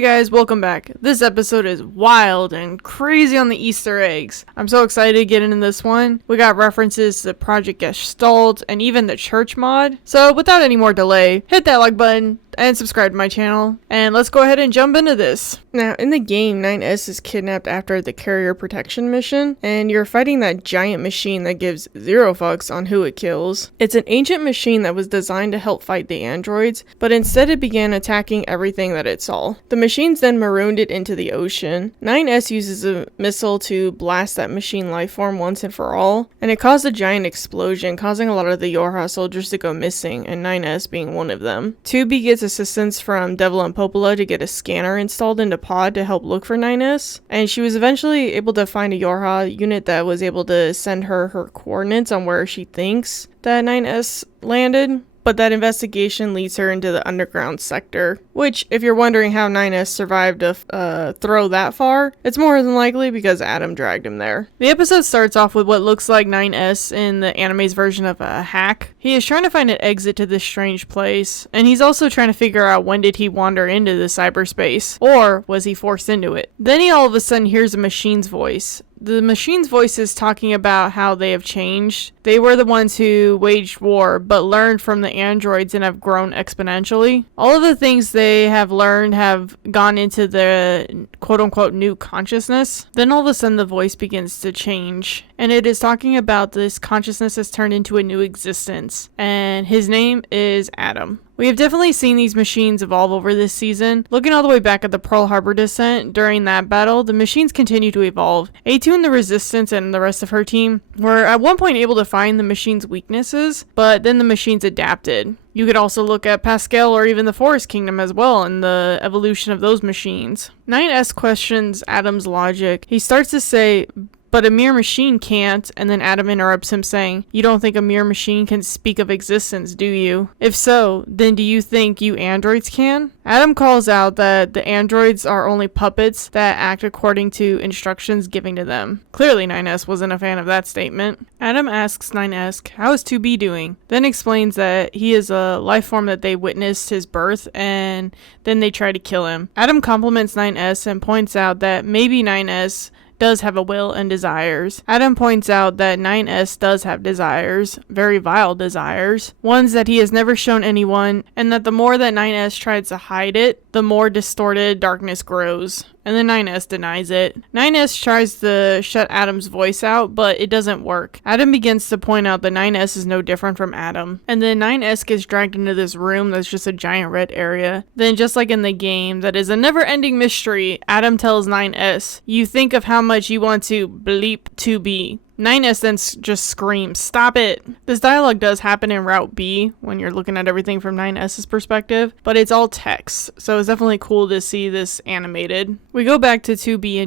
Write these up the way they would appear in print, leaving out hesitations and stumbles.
Hey guys, welcome back. This episode is wild and crazy on the Easter eggs. I'm so excited to get into this one. We got references to Project Gestalt and even the church mod. So without any more delay, hit that like button and subscribe to my channel. And let's go ahead and jump into this. Now, in the game, 9S is kidnapped after the carrier protection mission, and you're fighting that giant machine that gives zero fucks on who it kills. It's an ancient machine that was designed to help fight the androids, but instead it began attacking everything that it saw. The machines then marooned it into the ocean. 9S uses a missile to blast that machine lifeform once and for all, and it caused a giant explosion, causing a lot of the Yorha soldiers to go missing, and 9S being one of them. 2B gets assistance from Devil and Popola to get a scanner installed into Pod to help look for 9S, and she was eventually able to find a Yorha unit that was able to send her coordinates on where she thinks that 9S landed. But that investigation leads her into the underground sector, which, if you're wondering how 9S survived to throw that far, it's more than likely because Adam dragged him there. The episode starts off with what looks like 9S in the anime's version of a hack. He is trying to find an exit to this strange place, and he's also trying to figure out when did he wander into the cyberspace, or was he forced into it. Then he all of a sudden hears a machine's voice. The machine's voice is talking about how they have changed. They were the ones who waged war, but learned from the androids and have grown exponentially. All of the things they have learned have gone into the quote-unquote new consciousness. Then all of a sudden the voice begins to change, and it is talking about this consciousness has turned into a new existence, and his name is Adam. We have definitely seen these machines evolve over this season. Looking all the way back at the Pearl Harbor descent, during that battle, the machines continue to evolve. A2 and the Resistance and the rest of her team were at one point able to find the machine's weaknesses, but then the machines adapted. You could also look at Pascal or even the Forest Kingdom as well and the evolution of those machines. 9S questions Adam's logic. He starts to say, but a mere machine can't, and then Adam interrupts him saying, you don't think a mere machine can speak of existence, do you? If so, then do you think you androids can? Adam calls out that the androids are only puppets that act according to instructions given to them. Clearly 9S wasn't a fan of that statement. Adam asks 9S, how is 2B doing? Then explains that he is a life form that they witnessed his birth, and then they try to kill him. Adam compliments 9S and points out that maybe 9S does have a will and desires. Adam points out that 9S does have desires, very vile desires, ones that he has never shown anyone, and that the more that 9S tries to hide it, the more distorted darkness grows. And then 9S denies it. 9S tries to shut Adam's voice out, but it doesn't work. Adam begins to point out that 9S is no different from Adam. And then 9S gets dragged into this room that's just a giant red area. Then just like in the game, that is a never-ending mystery, Adam tells 9S, you think of how much you want to bleep 2B. 9S then just screams, stop it! This dialogue does happen in Route B when you're looking at everything from 9S's perspective, but it's all text, so it's definitely cool to see this animated. We go back to 2B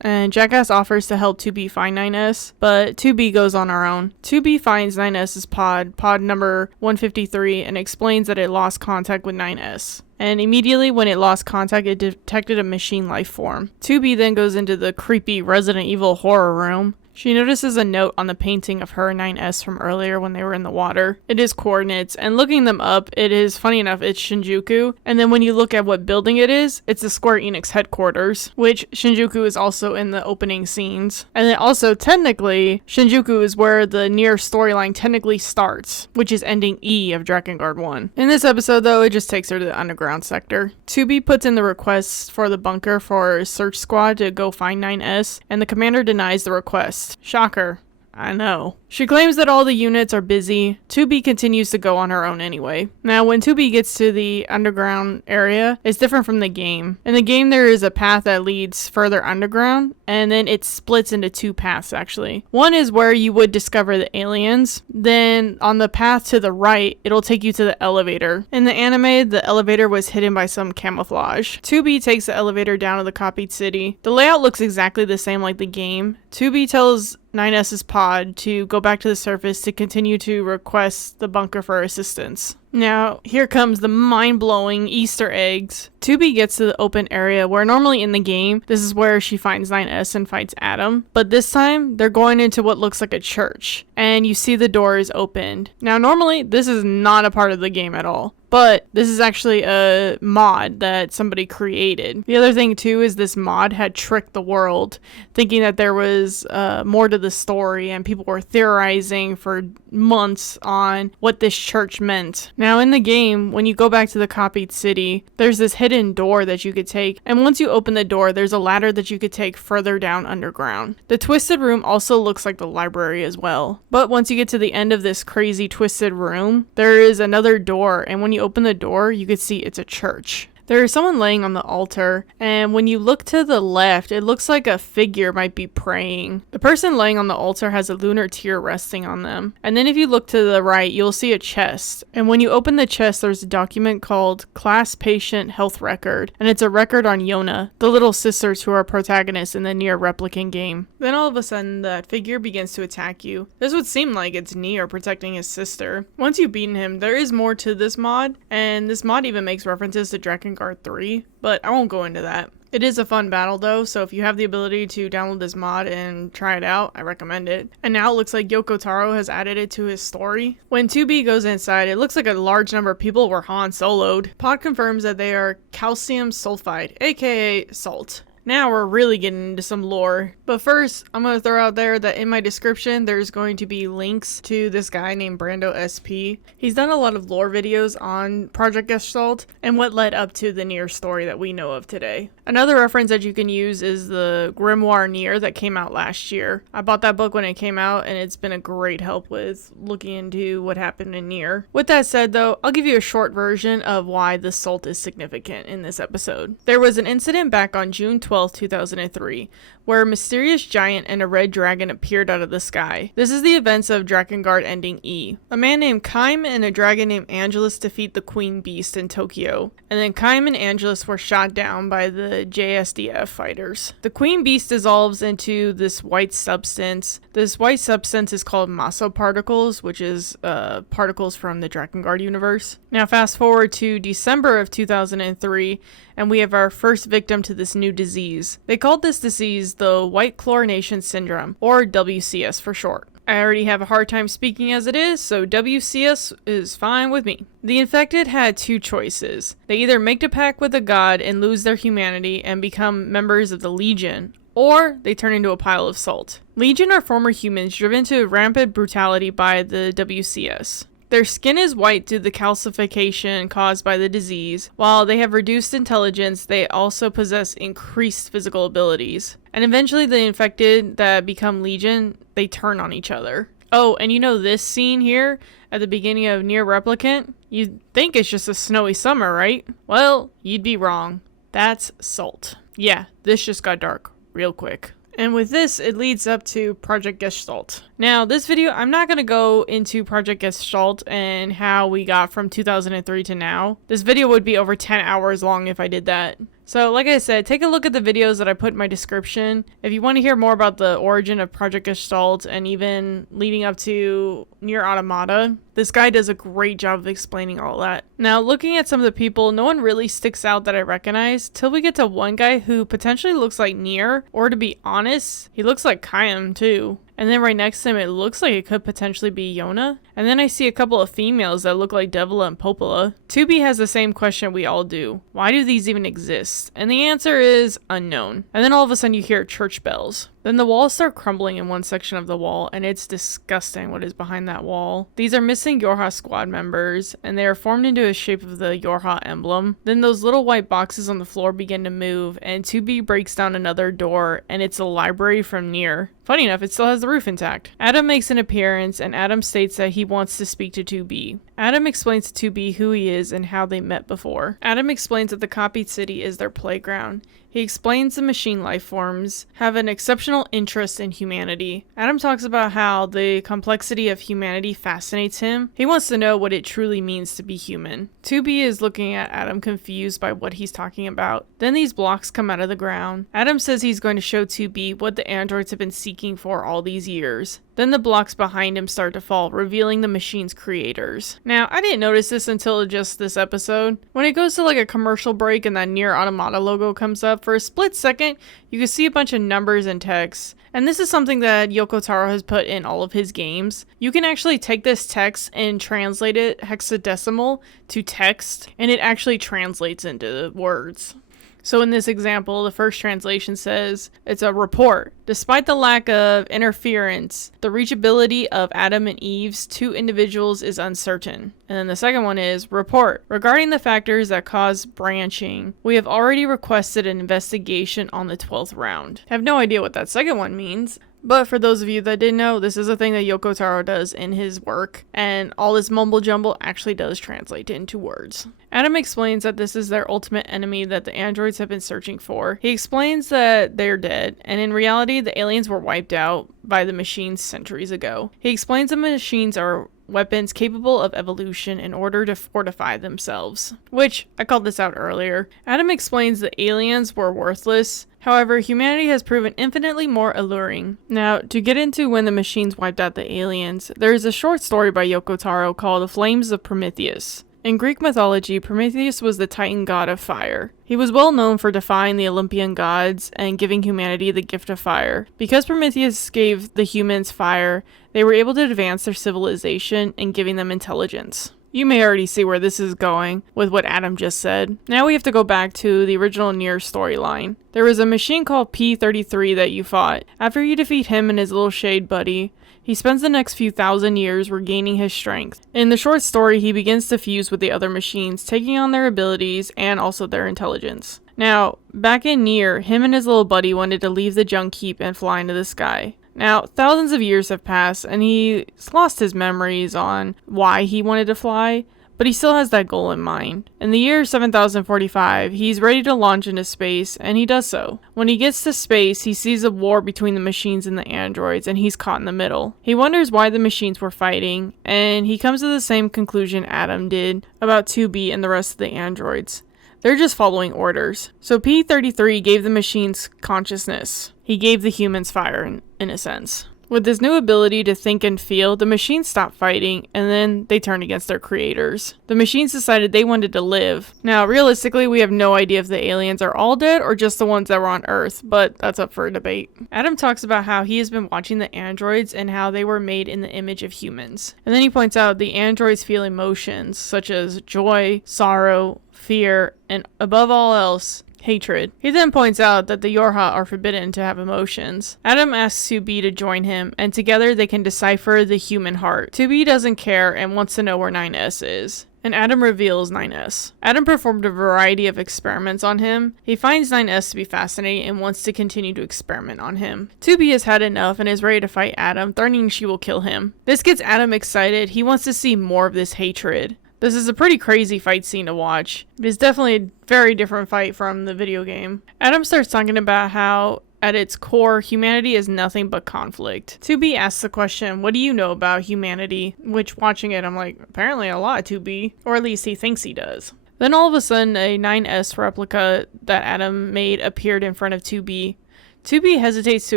and Jackass offers to help 2B find 9S, but 2B goes on her own. 2B finds 9S's pod number 153, and explains that it lost contact with 9S. And immediately when it lost contact, it detected a machine life form. 2B then goes into the creepy Resident Evil horror room. She notices a note on the painting of her and 9S from earlier when they were in the water. It is coordinates, and looking them up, it is, funny enough, it's Shinjuku. And then when you look at what building it is, it's the Square Enix headquarters, which Shinjuku is also in the opening scenes. And then also, technically, Shinjuku is where the NieR storyline technically starts, which is ending E of Drakengard 1. In this episode, though, it just takes her to the underground sector. 2B puts in the request for the bunker for a search squad to go find 9S, and the commander denies the request. Shocker. I know. She claims that all the units are busy. 2B continues to go on her own anyway. Now, when 2B gets to the underground area, it's different from the game. In the game, there is a path that leads further underground, and then it splits into two paths, actually. One is where you would discover the aliens. Then, on the path to the right, it'll take you to the elevator. In the anime, the elevator was hidden by some camouflage. 2B takes the elevator down to the copied city. The layout looks exactly the same like the game. 2B tells 9S's pod to go back to the surface to continue to request the bunker for assistance. Now, here comes the mind-blowing Easter eggs. 2B gets to the open area where normally in the game, this is where she finds 9S and fights Adam. But this time, they're going into what looks like a church, and you see the door is opened. Now, normally, this is not a part of the game at all. But this is actually a mod that somebody created. The other thing too is this mod had tricked the world, thinking that there was more to the story, and people were theorizing for months on what this church meant. Now in the game, when you go back to the copied city, there's this hidden door that you could take, and once you open the door, there's a ladder that you could take further down underground. The twisted room also looks like the library as well. But once you get to the end of this crazy twisted room, there is another door, and when you open the door, you could see it's a church. There is someone laying on the altar, and when you look to the left, it looks like a figure might be praying. The person laying on the altar has a lunar tear resting on them. And then if you look to the right, you'll see a chest. And when you open the chest, there's a document called Class Patient Health Record, and it's a record on Yona, the little sisters who are protagonists in the NieR Replicant game. Then all of a sudden, that figure begins to attack you. This would seem like it's NieR protecting his sister. Once you've beaten him, there is more to this mod, and this mod even makes references to Drakengard 3, but I won't go into that. It is a fun battle though, so if you have the ability to download this mod and try it out, I recommend it. And now it looks like Yoko Taro has added it to his story. When 2B goes inside, it looks like a large number of people were Han Solo'd. Pod confirms that they are calcium sulfide, aka salt. Now we're really getting into some lore. But first, I'm going to throw out there that in my description, there's going to be links to this guy named Brando SP. He's done a lot of lore videos on Project Gestalt and what led up to the NieR story that we know of today. Another reference that you can use is the Grimoire NieR that came out last year. I bought that book when it came out, and it's been a great help with looking into what happened in NieR. With that said though, I'll give you a short version of why the salt is significant in this episode. There was an incident back on June 12th, 2003, where a mysterious giant and a red dragon appeared out of the sky. This is the events of Drakengard Ending E. A man named Kaim and a dragon named Angelus defeat the Queen Beast in Tokyo, and then Kaim and Angelus were shot down by the JSDF fighters. The Queen Beast dissolves into this white substance. This white substance is called Maso particles, which is particles from the Drakengard universe. Now fast forward to December of 2003, and we have our first victim to this new disease. They called this disease the White Chlorination Syndrome, or WCS for short. I already have a hard time speaking as it is, so WCS is fine with me. The infected had two choices. They either make a pact with a god and lose their humanity and become members of the Legion, or they turn into a pile of salt. Legion are former humans driven to rampant brutality by the WCS. Their skin is white due to the calcification caused by the disease. While they have reduced intelligence, they also possess increased physical abilities. And eventually the infected that become Legion, they turn on each other. Oh, and you know this scene here at the beginning of NieR Replicant? You'd think it's just a snowy summer, right? Well, you'd be wrong. That's salt. Yeah, this just got dark real quick. And with this, it leads up to Project Gestalt. Now, this video, I'm not going to go into Project Gestalt and how we got from 2003 to now. This video would be over 10 hours long if I did that. So, like I said, take a look at the videos that I put in my description. If you want to hear more about the origin of Project Gestalt and even leading up to NieR Automata, this guy does a great job of explaining all that. Now, looking at some of the people, no one really sticks out that I recognize till we get to one guy who potentially looks like NieR, or to be honest, he looks like Kaim too. And then right next to him, it looks like it could potentially be Yona. And then I see a couple of females that look like Devila and Popola. 2B has the same question we all do. Why do these even exist? And the answer is unknown. And then all of a sudden you hear church bells. Then the walls start crumbling in one section of the wall, and it's disgusting what is behind that wall. These are missing Yorha squad members, and they are formed into a shape of the Yorha emblem. Then those little white boxes on the floor begin to move, and 2B breaks down another door, and it's a library from NieR. Funny enough, it still has the roof intact. Adam makes an appearance, and Adam states that he wants to speak to 2B. Adam explains to 2B who he is and how they met before. Adam explains that the copied city is their playground. He explains the machine life forms have an exceptional interest in humanity. Adam talks about how the complexity of humanity fascinates him. He wants to know what it truly means to be human. 2B is looking at Adam confused by what he's talking about. Then these blocks come out of the ground. Adam says he's going to show 2B what the androids have been seeking for all these these years. Then the blocks behind him start to fall, revealing the machine's creators. Now, I didn't notice this until just this episode. When it goes to like a commercial break and that NieR Automata logo comes up, for a split second, you can see a bunch of numbers and text. And this is something that Yoko Taro has put in all of his games. You can actually take this text and translate it hexadecimal to text, and it actually translates into words. So in this example, the first translation says, it's a report. Despite the lack of interference, the reachability of Adam and Eve's two individuals is uncertain. And then the second one is, report. Regarding the factors that cause branching, we have already requested an investigation on the 12th round. I have no idea what that second one means. But for those of you that didn't know, this is a thing that Yoko Taro does in his work, and all this mumble jumble actually does translate into words. Adam explains that this is their ultimate enemy that the androids have been searching for. He explains that they're dead, and in reality, the aliens were wiped out by the machines centuries ago. He explains the machines are weapons capable of evolution in order to fortify themselves, which I called this out earlier. Adam explains the aliens were worthless. However, humanity has proven infinitely more alluring. Now, to get into when the machines wiped out the aliens, there is a short story by Yoko Taro called The Flames of Prometheus. In Greek mythology, Prometheus was the Titan god of fire. He was well known for defying the Olympian gods and giving humanity the gift of fire. Because Prometheus gave the humans fire, they were able to advance their civilization and giving them intelligence. You may already see where this is going with what Adam just said. Now we have to go back to the original NieR storyline. There was a machine called P-33 that you fought. After you defeat him and his little shade buddy, he spends the next few thousand years regaining his strength. In the short story, he begins to fuse with the other machines, taking on their abilities and also their intelligence. Now, back in NieR, him and his little buddy wanted to leave the junk heap and fly into the sky. Now, thousands of years have passed, and he's lost his memories on why he wanted to fly, but he still has that goal in mind. In the year 7045, he's ready to launch into space, and he does so. When he gets to space, he sees a war between the machines and the androids, and he's caught in the middle. He wonders why the machines were fighting, and he comes to the same conclusion Adam did about 2B and the rest of the androids. They're just following orders. So P-33 gave the machines consciousness. He gave the humans fire, in a sense. With this new ability to think and feel, the machines stopped fighting, and then they turned against their creators. The machines decided they wanted to live. Now, realistically, we have no idea if the aliens are all dead or just the ones that were on Earth, but that's up for a debate. Adam talks about how he has been watching the androids and how they were made in the image of humans. And then he points out the androids feel emotions, such as joy, sorrow, fear, and above all else, hatred. He then points out that the Yorha are forbidden to have emotions. Adam asks 2B to join him, and together they can decipher the human heart. 2B doesn't care and wants to know where 9S is. And Adam reveals 9S. Adam performed a variety of experiments on him. He finds 9S to be fascinating and wants to continue to experiment on him. 2B has had enough and is ready to fight Adam, threatening she will kill him. This gets Adam excited. He wants to see more of this hatred. This is a pretty crazy fight scene to watch. It is definitely a very different fight from the video game. Adam starts talking about how, at its core, humanity is nothing but conflict. 2B asks the question, what do you know about humanity? Which, watching it, I'm like, apparently a lot, 2B. Or at least he thinks he does. Then all of a sudden, a 9S replica that Adam made appeared in front of 2B. 2B hesitates to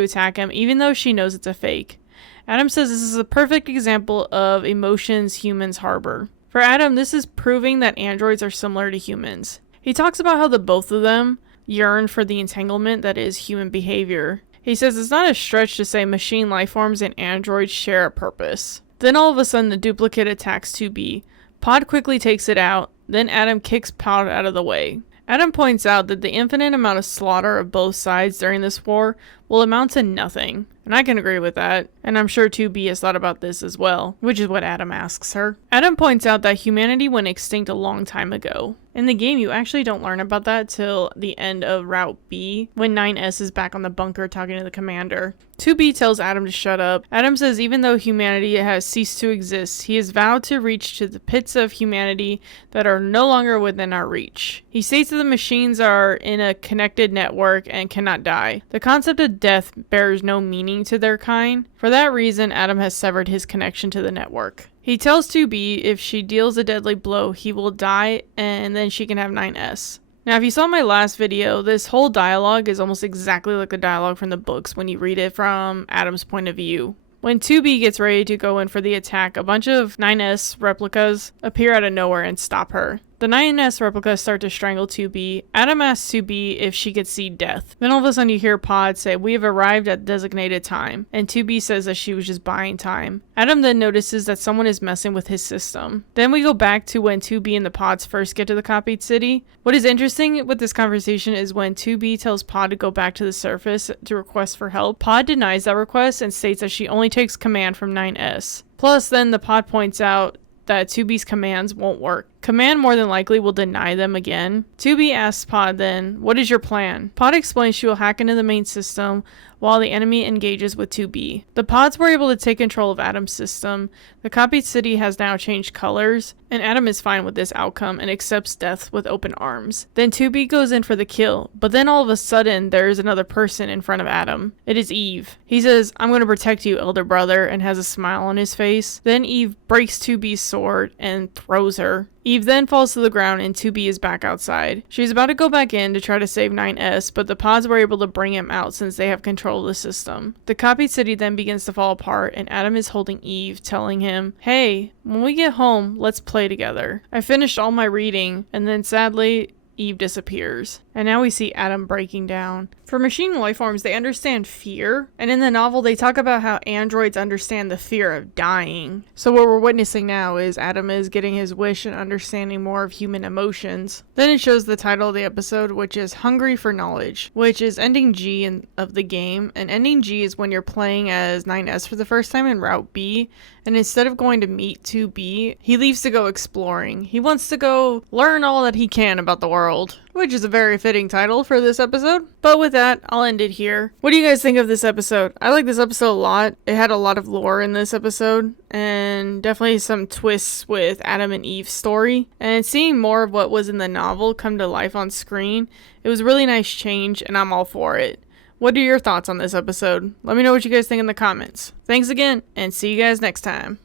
attack him, even though she knows it's a fake. Adam says this is a perfect example of emotions humans harbor. For Adam, this is proving that androids are similar to humans. He talks about how the both of them yearn for the entanglement that is human behavior. He says it's not a stretch to say machine lifeforms and androids share a purpose. Then all of a sudden the duplicate attacks 2B. Pod quickly takes it out, then Adam kicks Pod out of the way. Adam points out that the infinite amount of slaughter of both sides during this war will amount to nothing. And I can agree with that, and I'm sure 2B has thought about this as well, which is what Adam asks her. Adam points out that humanity went extinct a long time ago. In the game, you actually don't learn about that till the end of Route B, when 9S is back on the bunker talking to the commander. 2B tells Adam to shut up. Adam says even though humanity has ceased to exist, he has vowed to reach to the pits of humanity that are no longer within our reach. He states that the machines are in a connected network and cannot die. The concept of death bears no meaning to their kind. For that reason, Adam has severed his connection to the network. He tells 2B if she deals a deadly blow, he will die and then she can have 9S. Now, if you saw my last video, this whole dialogue is almost exactly like the dialogue from the books when you read it from Adam's point of view. When 2B gets ready to go in for the attack, a bunch of 9S replicas appear out of nowhere and stop her. The 9S replicas start to strangle 2B. Adam asks 2B if she could see death. Then all of a sudden you hear Pod say, "We have arrived at designated time," and 2B says that she was just buying time. Adam then notices that someone is messing with his system. Then we go back to when 2B and the Pods first get to the copied city. What is interesting with this conversation is when 2B tells Pod to go back to the surface to request for help, Pod denies that request and states that she only takes command from 9S. Plus, then the Pod points out that 2B's commands won't work. Command more than likely will deny them again. 2B asks Pod then, "What is your plan?" Pod explains she will hack into the main system while the enemy engages with 2B. The Pods were able to take control of Adam's system. The copied city has now changed colors, and Adam is fine with this outcome and accepts death with open arms. Then 2B goes in for the kill, but then all of a sudden there is another person in front of Adam. It is Eve. He says, "I'm going to protect you, elder brother," and has a smile on his face. Then Eve breaks 2B's sword and throws her. Eve then falls to the ground and 2B is back outside. She's about to go back in to try to save 9S, but the Pods were able to bring him out since they have control of the system. The copied city then begins to fall apart and Adam is holding Eve, telling him, "Hey, when we get home, let's play together." I finished all my reading and then sadly, Eve disappears. And now we see Adam breaking down. For machine lifeforms, they understand fear, and in the novel they talk about how androids understand the fear of dying. So what we're witnessing now is Adam is getting his wish and understanding more of human emotions. Then it shows the title of the episode, which is Hungry for Knowledge, which is ending G of the game, and ending G is when you're playing as 9S for the first time in Route B, and instead of going to meet 2B, he leaves to go exploring. He wants to go learn all that he can about the world, which is a very fitting title for this episode. But with that, I'll end it here. What do you guys think of this episode? I like this episode a lot. It had a lot of lore in this episode, and definitely some twists with Adam and Eve's story. And seeing more of what was in the novel come to life on screen, it was a really nice change, and I'm all for it. What are your thoughts on this episode? Let me know what you guys think in the comments. Thanks again, and see you guys next time.